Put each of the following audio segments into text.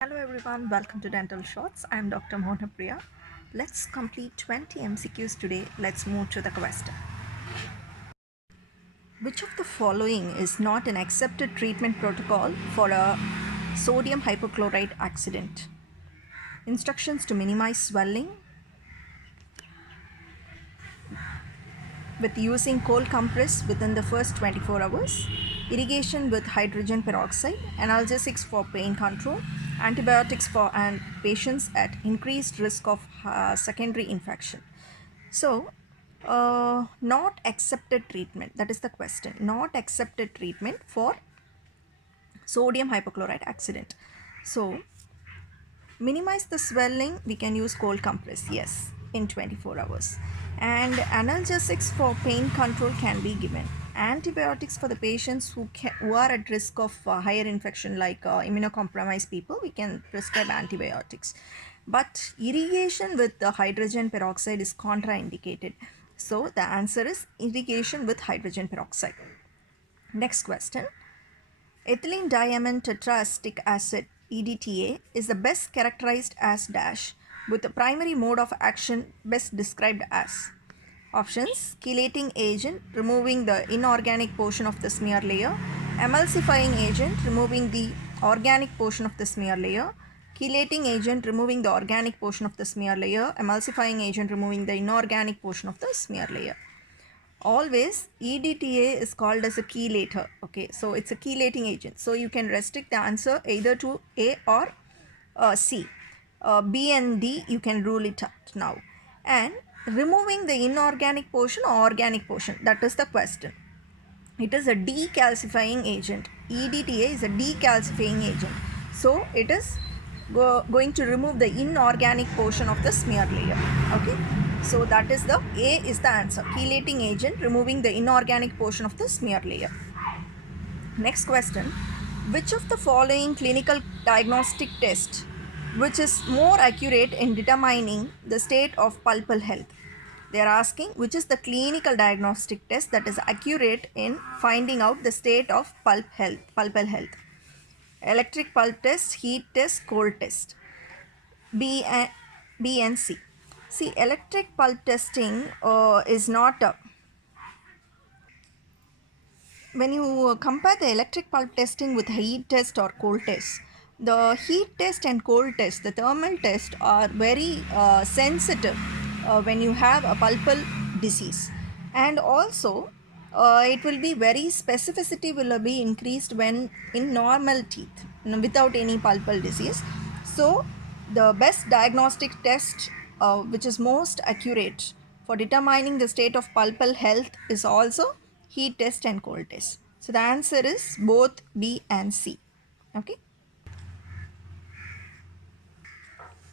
Hello everyone, welcome to Dental Shots. I am Dr. Mona Priya. Let's complete 20 MCQs today. Let's move to the question. Which of the following is not an accepted treatment protocol for a sodium hypochlorite accident? Instructions to minimize swelling with using cold compress within the first 24 hours, irrigation with hydrogen peroxide, analgesics for pain control, antibiotics for patients at increased risk of secondary infection. So, not accepted treatment, that is the question. Not accepted treatment for sodium hypochlorite accident. So, minimize the swelling, we can use cold compress, yes, in 24 hours. And analgesics for pain control can be given. Antibiotics for the patients who are at risk of higher infection, like immunocompromised people, we can prescribe antibiotics. But irrigation with the hydrogen peroxide is contraindicated. So the answer is irrigation with hydrogen peroxide. Next question. Ethylene diamine tetraacetic acid EDTA is the best characterized as dash, with the primary mode of action best described as. Options: chelating agent removing the inorganic portion of the smear layer, emulsifying agent removing the organic portion of the smear layer, chelating agent removing the organic portion of the smear layer, emulsifying agent removing the inorganic portion of the smear layer. Always EDTA is called as a chelator. Okay, so it's a chelating agent. So you can restrict the answer either to A or C. B and D you can rule it out now. And removing the inorganic portion or organic portion, that is the question. It is a decalcifying agent. EDTA is a decalcifying agent. So it is going to remove the inorganic portion of the smear layer. Okay. So that is the A is the answer. Chelating agent removing the inorganic portion of the smear layer. Next question. Which of the following clinical diagnostic test which is more accurate in determining the state of pulpal health? They are asking which is the clinical diagnostic test that is accurate in finding out the state of pulpal health. Electric pulp test, heat test, cold test. B and C. See, electric pulp testing is not when you compare the electric pulp testing with heat test or cold test, the heat test and cold test, the thermal test are very sensitive when you have a pulpal disease. And also it will be very specificity will be increased when in normal teeth without any pulpal disease. So the best diagnostic test which is most accurate for determining the state of pulpal health is also heat test and cold test. So the answer is both B and C. Okay.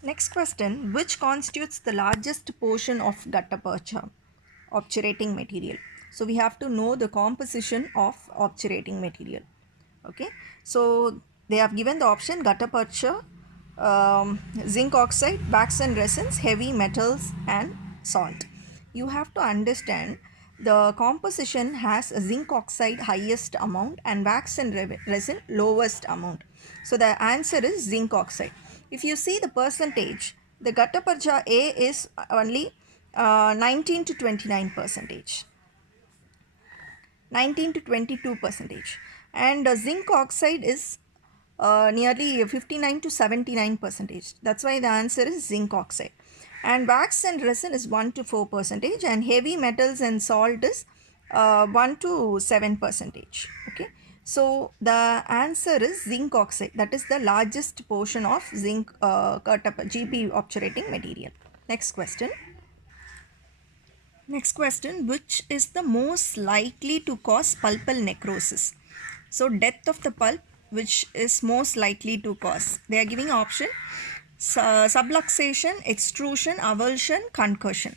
Next question. Which constitutes the largest portion of gutta percha obturating material? So we have to know the composition of obturating material. Okay. So they have given the option gutta percha, zinc oxide, wax and resins, heavy metals and salt. You have to understand the composition has a zinc oxide highest amount and wax and resin lowest amount. So the answer is zinc oxide. If you see the percentage, the gutta percha A is only 19 to 29 percentage. 19 to 22 percentage, and zinc oxide is nearly 59 to 79 percentage. That's why the answer is zinc oxide. And wax and resin is 1 to 4 percentage, and heavy metals and salt is 1 to 7 percentage. Okay, so the answer is zinc oxide. That is the largest portion of zinc GP obturating material. Next question. Next question, which is the most likely to cause pulpal necrosis? So death of the pulp, which is most likely to cause. They are giving option subluxation, extrusion, avulsion, concussion.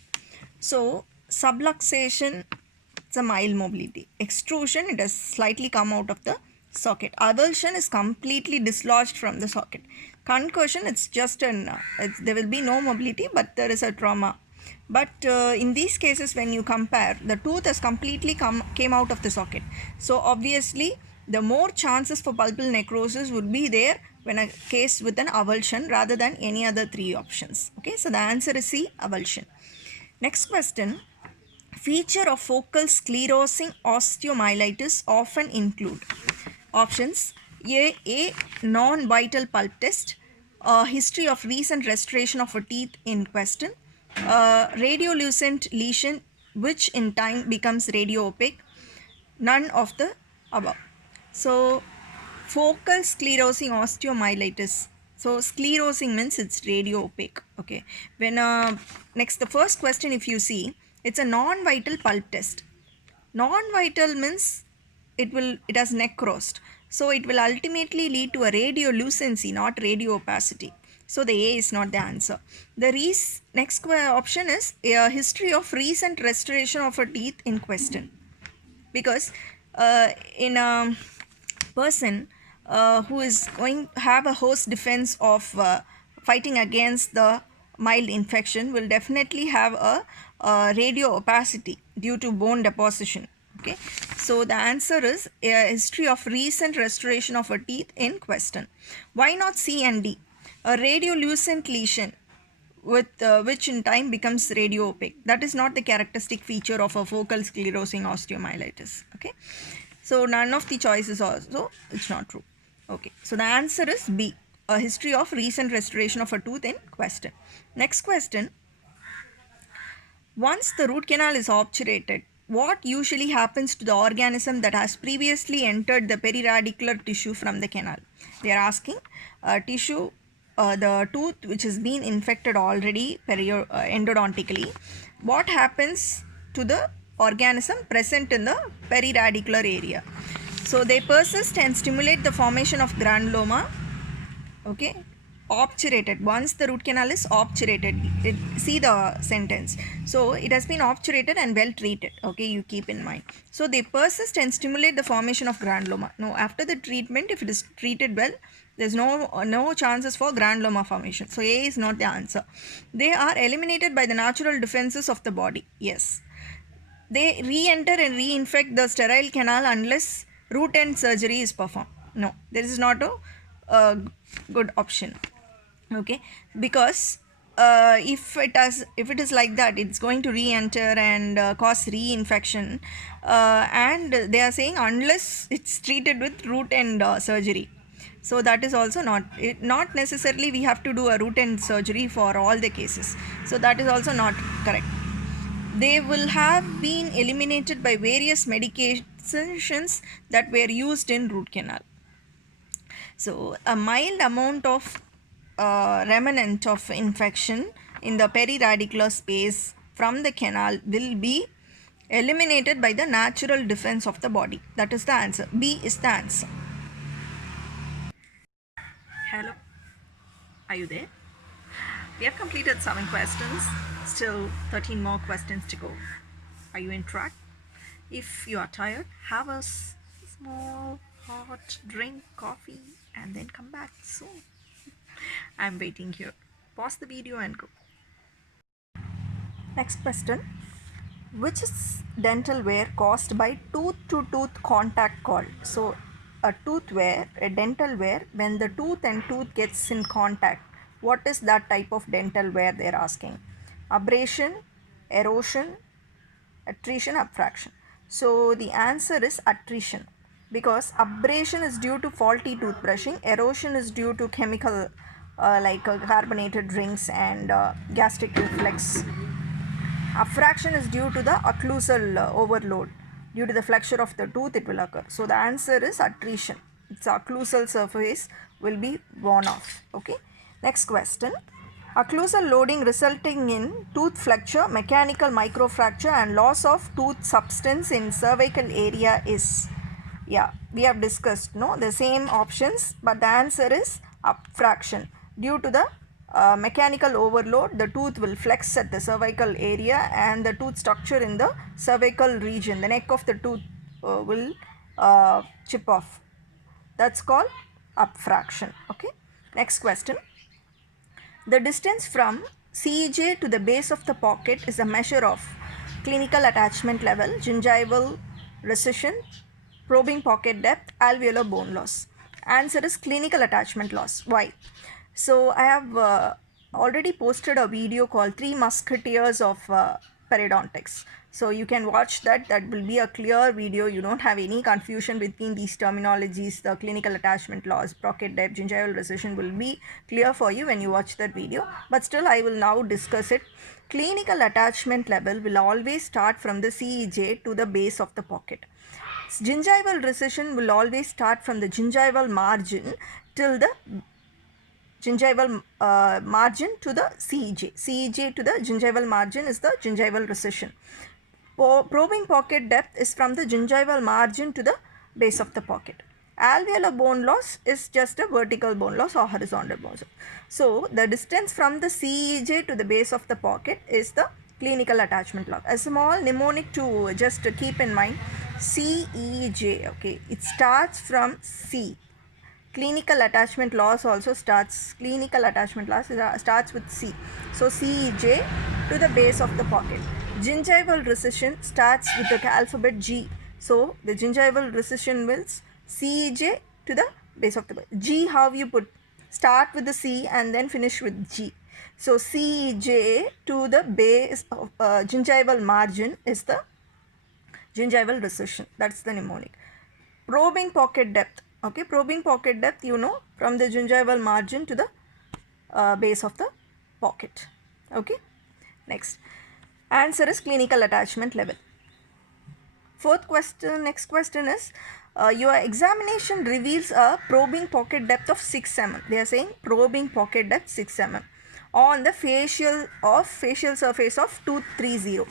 So subluxation, it's a mild mobility. Extrusion, it has slightly come out of the socket. Avulsion is completely dislodged from the socket. Concussion, it's just there will be no mobility, but there is a trauma. But in these cases, when you compare, the tooth has completely came out of the socket. So obviously, the more chances for pulpal necrosis would be there when a case with an avulsion rather than any other three options. Okay, so the answer is C, avulsion. Next question. Feature of focal sclerosing osteomyelitis often include options: A non-vital pulp test, history of recent restoration of a teeth in question, radiolucent lesion which in time becomes radio opaque, none of the above. So focal sclerosing osteomyelitis. So sclerosing means it's radio opaque. Okay. When next, the first question, if you see, it's a non-vital pulp test. Non-vital means it has necrosed. So it will ultimately lead to a radiolucency, not radio opacity. So the A is not the answer. The next option is a history of recent restoration of a teeth in question. Because in a person who is going to have a host defense of fighting against the mild infection will definitely have a radio opacity due to bone deposition. Okay, so the answer is a history of recent restoration of a teeth in question. Why not C and D? A radiolucent lesion with which in time becomes radio opaque. That is not the characteristic feature of a focal sclerosing osteomyelitis. Okay, so none of the choices also, it's not true. Okay, so the answer is B, a history of recent restoration of a tooth in question. Next question. Once the root canal is obturated, what usually happens to the organism that has previously entered the periradicular tissue from the canal? They are asking tissue, the tooth which has been infected already endodontically. What happens to the organism present in the periradicular area? So they persist and stimulate the formation of granuloma. Okay, obturated. Once the root canal is obturated, see the sentence. So it has been obturated and well treated. Okay, you keep in mind. So they persist and stimulate the formation of granuloma. Now after the treatment, if it is treated well, there's no chances for granuloma formation. So A is not the answer. They are eliminated by the natural defenses of the body. Yes. They re-enter and reinfect the sterile canal unless root end surgery is performed. No, this is not a good option. Okay, because if it is like that, it's going to re-enter and cause reinfection, and they are saying unless it's treated with root end surgery. So that is also not necessarily we have to do a root end surgery for all the cases. So that is also not correct. They will have been eliminated by various medications that were used in root canal. So a mild amount of remnant of infection in the periradicular space from the canal will be eliminated by the natural defense of the body. That is the answer. B is the answer. Hello, are you there? We have completed 7 questions, still 13 more questions to go. Are you in track? If you are tired, have a small hot drink, coffee, and then come back soon. I'm waiting here. Pause the video and go. Next question. Which is dental wear caused by tooth-to-tooth contact called? So a tooth wear, a dental wear, when the tooth and tooth gets in contact, what is that type of dental wear they're asking? Abrasion, erosion, attrition, abfraction. So the answer is attrition, because abrasion is due to faulty toothbrushing, erosion is due to chemical like carbonated drinks and gastric reflex. Abfraction is due to the occlusal overload. Due to the flexure of the tooth, it will occur. So the answer is attrition. Its occlusal surface will be worn off. Okay. Next question. Occlusal loading resulting in tooth flexure, mechanical microfracture and loss of tooth substance in cervical area is, yeah, we have discussed the same options, but the answer is abfraction. Due to the mechanical overload, the tooth will flex at the cervical area and the tooth structure in the cervical region, the neck of the tooth will chip off. That's called abfraction. Okay. Next question. The distance from CEJ to the base of the pocket is a measure of clinical attachment level, gingival recession, probing pocket depth, alveolar bone loss. Answer is clinical attachment loss. Why? So I have already posted a video called Three Musketeers of Periodontics. So you can watch that. That will be a clear video. You don't have any confusion between these terminologies. The clinical attachment loss, pocket depth, gingival recession will be clear for you when you watch that video. But still, I will now discuss it. Clinical attachment level will always start from the CEJ to the base of the pocket. Gingival recession will always start from the gingival margin till the gingival margin to the CEJ. CEJ to the gingival margin is the gingival recession. Probing pocket depth is from the gingival margin to the base of the pocket. Alveolar bone loss is just a vertical bone loss or horizontal bone loss. So the distance from the CEJ to the base of the pocket is the clinical attachment loss. A small mnemonic to just keep in mind, CEJ, okay, it starts from C. Clinical attachment loss also starts, clinical attachment loss starts with C. So CEJ to the base of the pocket. Gingival recession starts with the alphabet G. So the gingival recession will CEJ to the base of the pocket. G, how you put? Start with the C and then finish with G. So CEJ to the base of gingival margin is the gingival recession. That's the mnemonic. Probing pocket depth. Okay, probing pocket depth, you know, from the gingival margin to the base of the pocket. Okay, next. Answer is clinical attachment level. Next question is, your examination reveals a probing pocket depth of 6 mm. They are saying probing pocket depth 6 mm on the facial surface of 230.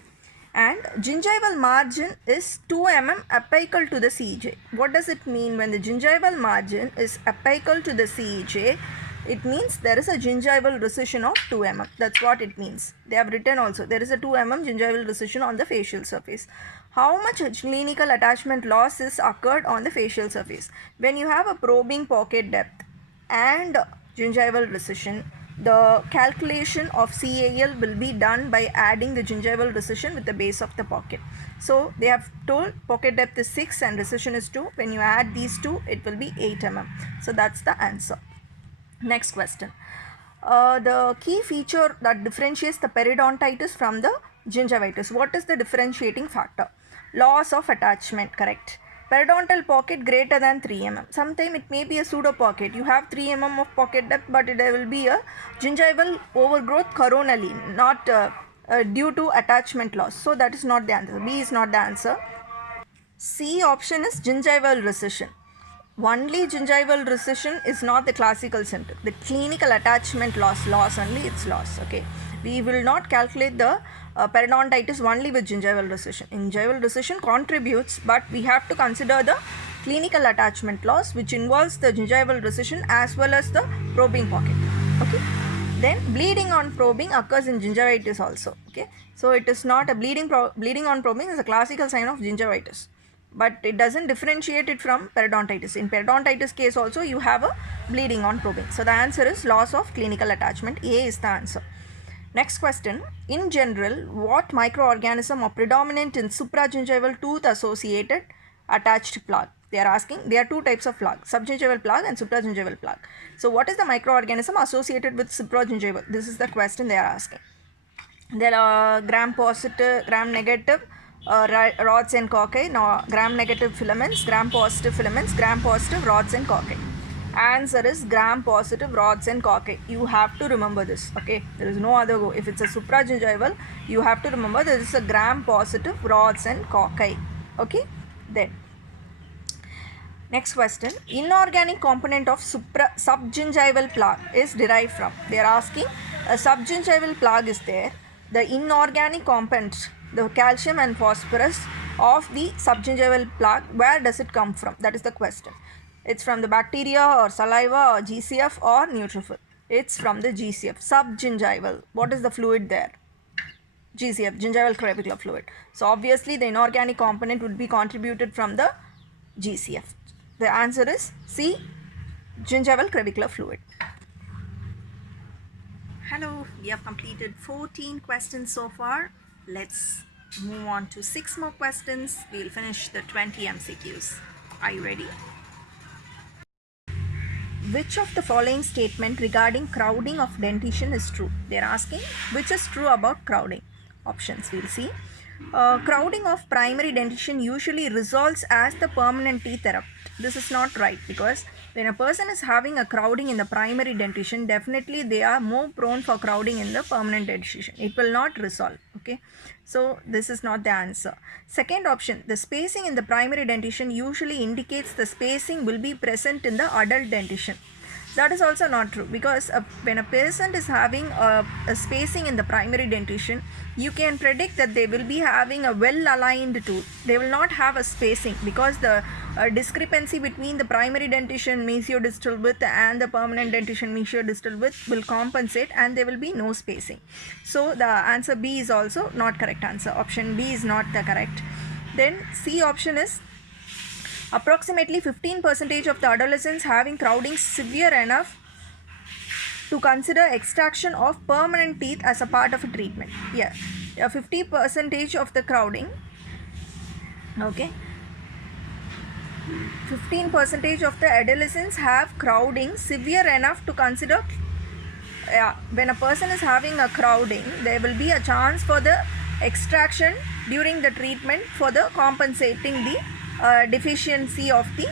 And gingival margin is 2 mm apical to the CEJ. What does it mean when the gingival margin is apical to the CEJ? It means there is a gingival recession of 2 mm. That's what it means. They have written also there is a 2 mm gingival recession on the facial surface. How much clinical attachment loss is occurred on the facial surface? When you have a probing pocket depth and gingival recession, the calculation of CAL will be done by adding the gingival recession with the base of the pocket. So they have told pocket depth is 6 and recession is 2. When you add these two, it will be 8 mm. So that's the answer. Next question. The key feature that differentiates the periodontitis from the gingivitis. What is the differentiating factor? Loss of attachment, correct. Periodontal pocket greater than 3 mm. Sometimes it may be a pseudo pocket. You have 3 mm of pocket depth, but it will be a gingival overgrowth coronally, not due to attachment loss. So that is not the answer. B is not the answer. C option is gingival recession. Only gingival recession is not the classical symptom. The clinical attachment loss only, it's loss. Okay, we will not calculate the periodontitis only with gingival recession. Gingival recession contributes, but we have to consider the clinical attachment loss, which involves the gingival recession as well as the probing pocket. Okay, then bleeding on probing occurs in gingivitis also. Okay, so it is not a bleeding on probing is a classical sign of gingivitis, but it doesn't differentiate it from periodontitis. In periodontitis case also you have a bleeding on probing. So the answer is loss of clinical attachment. A is the answer. Next question. In general, what microorganism are predominant in supragingival tooth associated attached plaque? They are asking, there are two types of plaque, subgingival plaque and supragingival plaque. So what is the microorganism associated with supragingival? This is the question they are asking. There are gram positive, gram negative rods and cocci, no, gram negative filaments, gram positive rods and cocci. Answer is gram positive rods and cocci. You have to remember this. Okay, there is no other go. If it's a supragingival, you have to remember there is a gram positive rods and cocci. Okay, then next question. Inorganic component of subgingival plaque is derived from. They are asking, a subgingival plaque is there. The inorganic component, the calcium and phosphorus of the subgingival plaque, where does it come from? That is the question. It's from the bacteria or saliva or GCF or neutrophil. It's from the GCF, subgingival. What is the fluid there? GCF, gingival crevicular fluid. So obviously the inorganic component would be contributed from the GCF. The answer is C, gingival crevicular fluid. Hello, we have completed 14 questions so far. Let's move on to 6 more questions. We'll finish the 20 MCQs. Are you ready? which of the following statement regarding crowding of dentition is true? They are asking which is true about crowding. Options we'll see. Crowding of primary dentition usually resolves as the permanent teeth erupt. This is not right, because when a person is having a crowding in the primary dentition, definitely they are more prone for crowding in the permanent dentition. It will not resolve. Okay, so this is not the answer. Second option, the spacing in the primary dentition usually indicates the spacing will be present in the adult dentition. That is also not true, because when a patient is having a spacing in the primary dentition, you can predict that they will be having a well aligned tooth. They will not have a spacing, because the discrepancy between the primary dentition mesiodistal width and the permanent dentition mesiodistal width will compensate, and there will be no spacing. So the answer B is also not correct answer. Option B is not the correct. Then C option is approximately 15% of the adolescents having crowding severe enough to consider extraction of permanent teeth as a part of a treatment. Yeah, 50% of the crowding. Okay, 15% of the adolescents have crowding severe enough to consider. When a person is having a crowding, there will be a chance for the extraction during the treatment for the compensating the deficiency of the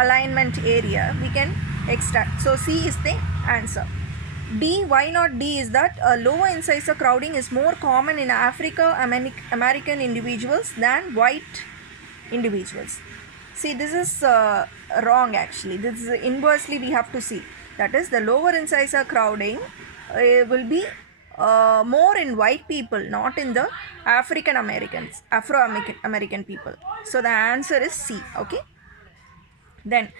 alignment area. We can extract. So C is the answer. D, why not D, is that lower incisor crowding is more common in African individuals than white individuals. See, this is wrong actually. This is inversely we have to see. That is, the lower incisor crowding will be more in white people, not in the Afro-American people. So the answer is C. Okay. Then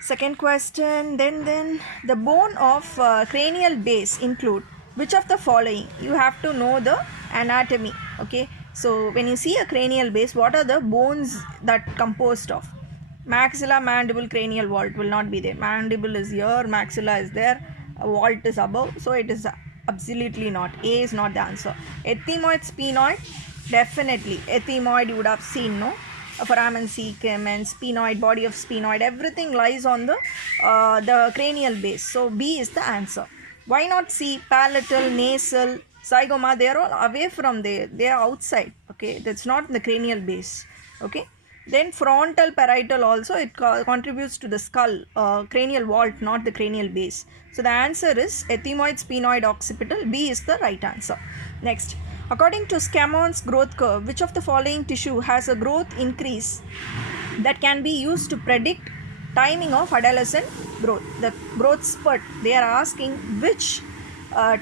second question. Then the bone of cranial base include which of the following? You have to know the anatomy. Okay. So when you see a cranial base, what are the bones that composed of? Maxilla, mandible, cranial vault will not be there. Mandible is here, maxilla is there, a vault is above, so it is absolutely not. A is not the answer. Ethmoid, sphenoid, definitely. Ethmoid you would have seen, no? Foramen cecum and sphenoid, body of sphenoid, everything lies on the cranial base. So B is the answer. Why not C? Palatal, nasal, zygoma, they are all away from there. They are outside. Okay, that's not in the cranial base. Okay. Then frontal parietal also, it contributes to the skull, cranial vault, not the cranial base. So the answer is ethmoid, sphenoid, occipital. B is the right answer. Next, according to Scamon's growth curve, which of the following tissue has a growth increase that can be used to predict timing of adolescent growth? The growth spurt, they are asking which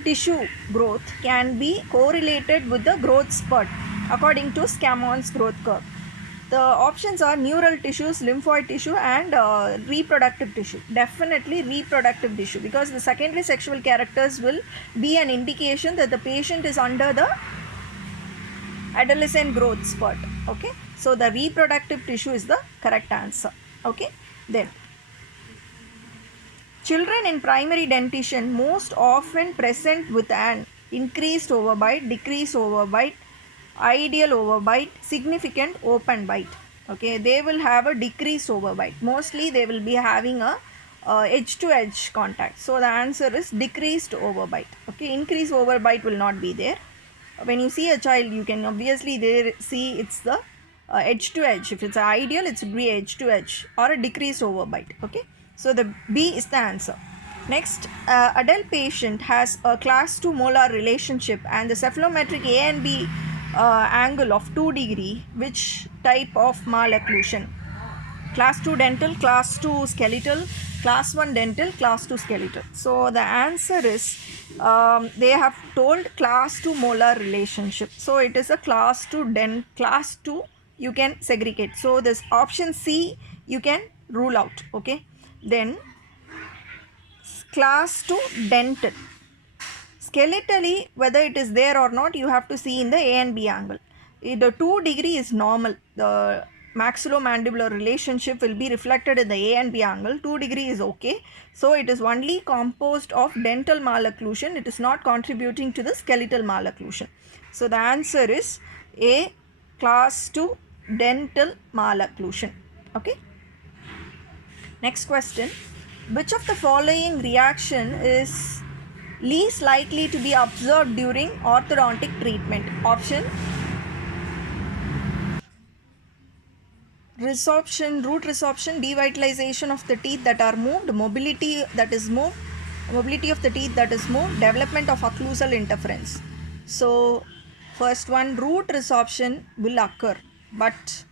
tissue growth can be correlated with the growth spurt according to Scamon's growth curve. The options are neural tissues, lymphoid tissue and reproductive tissue. Definitely reproductive tissue, because the secondary sexual characters will be an indication that the patient is under the adolescent growth spurt. Okay, so the reproductive tissue is the correct answer. Okay, then children in primary dentition most often present with an increased overbite, decreased overbite, ideal overbite, significant open bite. Okay, they will have a decreased overbite. Mostly they will be having a edge to edge contact. So the answer is decreased overbite. Okay, increased overbite will not be there. When you see a child, you can obviously there see it's the edge to edge. If it's ideal, it's be edge to edge or a decreased overbite. Okay, so the B is the answer. Next, adult patient has a class 2 molar relationship and the cephalometric A and B angle of 2 degree. Which type of malocclusion? Class 2 dental, class 2 skeletal, class 1 dental, class 2 skeletal. So the answer is they have told class 2 molar relationship. So it is a class 2 class 2 you can segregate. So this option C you can rule out. Okay, then class 2 dental. Skeletally, whether it is there or not, you have to see in the A and B angle. The 2 degree is normal. The maxillomandibular relationship will be reflected in the A and B angle. 2 degree is okay. So it is only composed of dental malocclusion. It is not contributing to the skeletal malocclusion. So the answer is A, class 2 dental malocclusion. Okay. Next question. Which of the following reaction is least likely to be observed during orthodontic treatment? Option: resorption, root resorption, devitalization of the teeth that are moved, mobility of the teeth that is moved, development of occlusal interference. So first one, root resorption will occur, but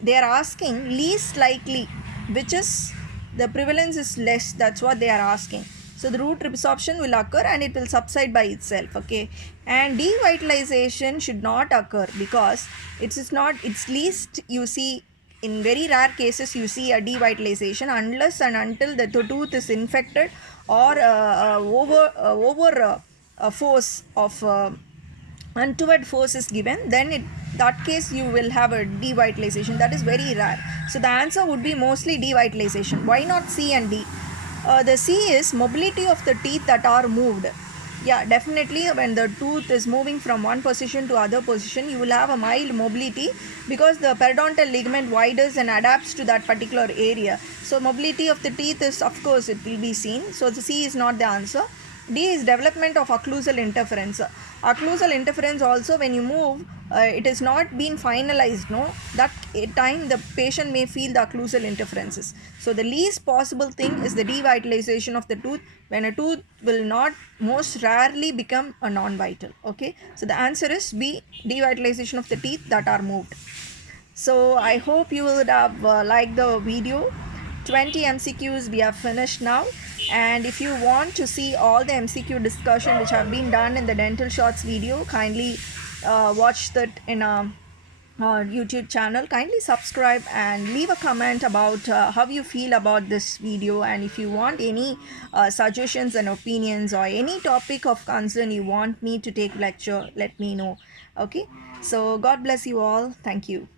they are asking least likely, which is the prevalence is less. That's what they are asking. So the root resorption will occur and it will subside by itself. Okay, and devitalization should not occur because it's least, you see, in very rare cases you see a devitalization unless and until the tooth is infected or over force of untoward force is given, then in that case you will have a devitalization. That is very rare. So the answer would be mostly devitalization. Why not C and D? The C is mobility of the teeth that are moved. Yeah, definitely when the tooth is moving from one position to other position, you will have a mild mobility because the periodontal ligament widens and adapts to that particular area. So mobility of the teeth is, of course, it will be seen. So the C is not the answer. D is development of occlusal interference. Occlusal interference also, when you move, it is not been finalized, no, that time the patient may feel the occlusal interferences. So the least possible thing is the devitalization of the tooth, when a tooth will not, most rarely become a non-vital. Okay, so the answer is B, devitalization of the teeth that are moved. So I hope you would have liked the video. 20 MCQs we have finished now, and if you want to see all the MCQ discussion which have been done in the dental shorts video, kindly watch that in our YouTube channel. Kindly subscribe and leave a comment about how you feel about this video, and if you want any suggestions and opinions or any topic of concern you want me to take lecture, let me know. Okay, so God bless you all. Thank you.